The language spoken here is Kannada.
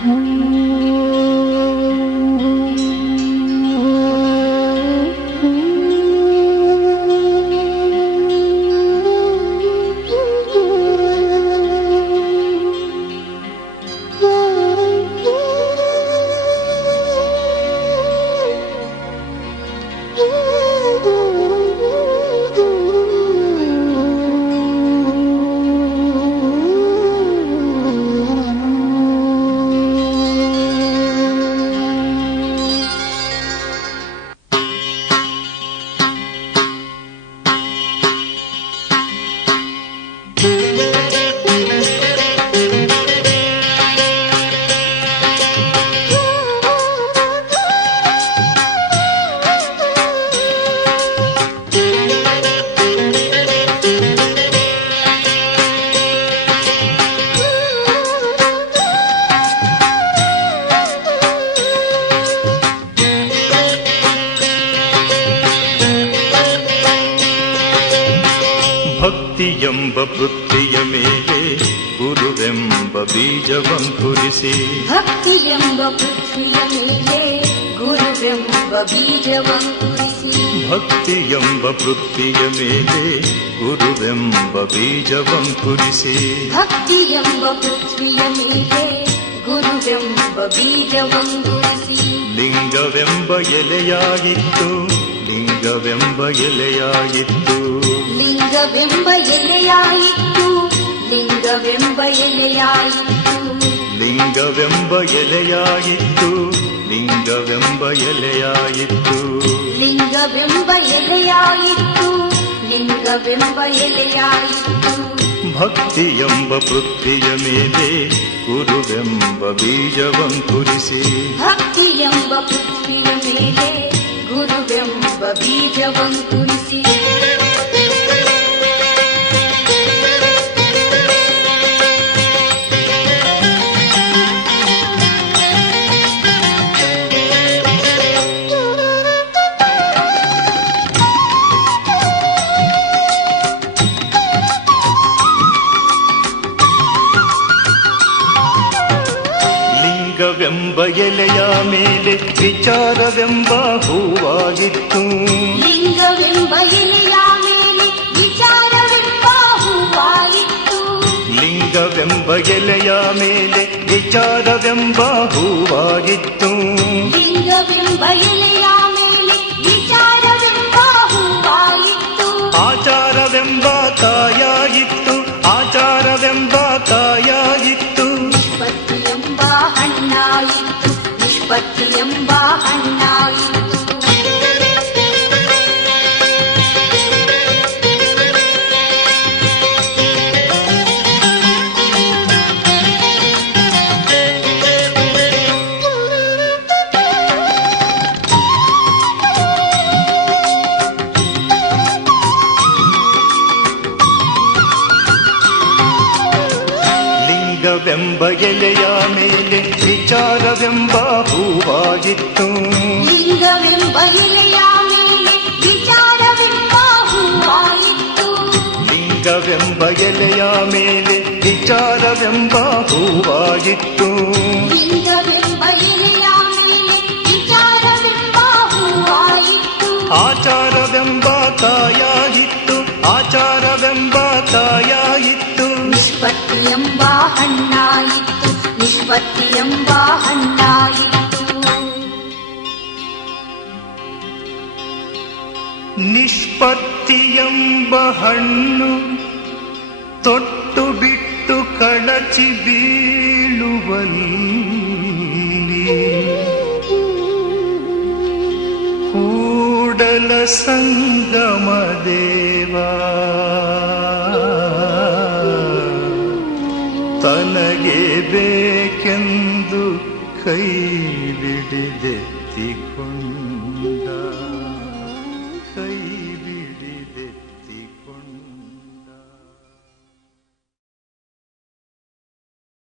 Mm-hmm. ಭಕ್ತಿಯೆಂಬ ವೃತ್ತಿಯ ಮೇಲೆ ಗುರುವೆಂಬ ಬೀಜವಂಕುರಿಸಿ ಭಕ್ತಿ ಎಂಬ ಪೃಥ್ವಿಯ ಮೇಲೆ ಗುರುವೆಂಬ ಬೀಜವಂಕುರಿಸಿ ಭಕ್ತಿಯೆಂಬ ವೃತ್ತಿಯ ಮೇಲೆ ಗುರುವೆಂಬ ಬೀಜವಂಕುರಿಸಿ ಭಕ್ತಿ ಎಂಬ ಪೃಥ್ವಿಯ ಮೇಲೆ ಗುರುವೆಂಬ ಬೀಜವಂಕುರಿಸಿ ಲಿಂಗವೆಂಬ ಎಲೆಯಾಗಿತ್ತು. ಲಿಂಗವೆಂಬ ಎಲೆಯಾಗಿತ್ತು. ಲಿಂಗವೆಂಬ ಎಲೆಯಾಯಿತು ಲಿಂಗವೆಂಬ ಎಲೆಯಾಯಿತು ಲಿಂಗವೆಂಬ ಎಲೆಯಾಗಿತ್ತು. ಲಿಂಗವೆಂಬ ಎಲೆಯಾಗಿತ್ತು ಲಿಂಗವೆಂಬ ಎಲೆಯಾಯಿತು ಲಿಂಗವೆಂಬ ಎಲೆಯಾಯಿತು ಭಕ್ತಿ ಎಂಬ ಪೃಥ್ವಿಯ ಮೇಲೆ ಗುರುವೆಂಬ ಬೀಜವಂಕುರಿಸಿ ಭಕ್ತಿ ಎಂಬ ಪೃಥ್ವಿಯ ಮೇಲೆ ಗುರುವೆಂಬ ಲಿಂಗವೆಂಬ ಎಲೆಯ ಮೇಲೆ ವಿಚಾರವೆಂಬ ಹೂವಾಗಿತ್ತು. ಲಿಂಗವೆಂಬ ಎಲೆಯ ಮೇಲೆ ವಿಚಾರವೆಂಬ ಹೂವಾಗಿತ್ತು. ಲಿಂಗವೆಂಬ ಎಲೆಯ ಮೇಲೆ ವಿಚಾರವೆಂಬ ಹೂವಾಗಿತ್ತು. ಲಿಂಗವೆಂಬ ಲಿಂಗವೆಂಬ ಎಲೆಯ ಮೇಲೆ ವಿಚಾರವೆಂಬ ಹೂವಾಗಿತ್ತು ಲಿಂಗವೆಂಬ ಎಲೆಯ ಮೇಲೆ ವಿಚಾರವೆಂಬ ಹೂವಾಯಿತು ಲಿಂಗವೆಂಬ ಎಲೆಯ ಮೇಲೆ ವಿಚಾರವೆಂಬ ಹೂವಾಗಿತ್ತು ಲಿಂಗವೆಂಬ ಹಣ್ಣಾಯಿತು ನಿಷ್ಪತ್ತಿ ಎಂಬ ಹಣ್ಣಾಯಿತು ನಿಷ್ಪತ್ತಿಯೆಂಬ ಹಣ್ಣು ತೊಟ್ಟು ಬಿಟ್ಟು ಕಳಚಿ ಬೀಳುವಲ್ಲಿ ಕೂಡಲ ಸಂಗಮ ದೇವ ತನಗೆ ಬೇಕೆಂದು ಕೈ ಬಿಡಿದೆತ್ತಿಕೊಂಡು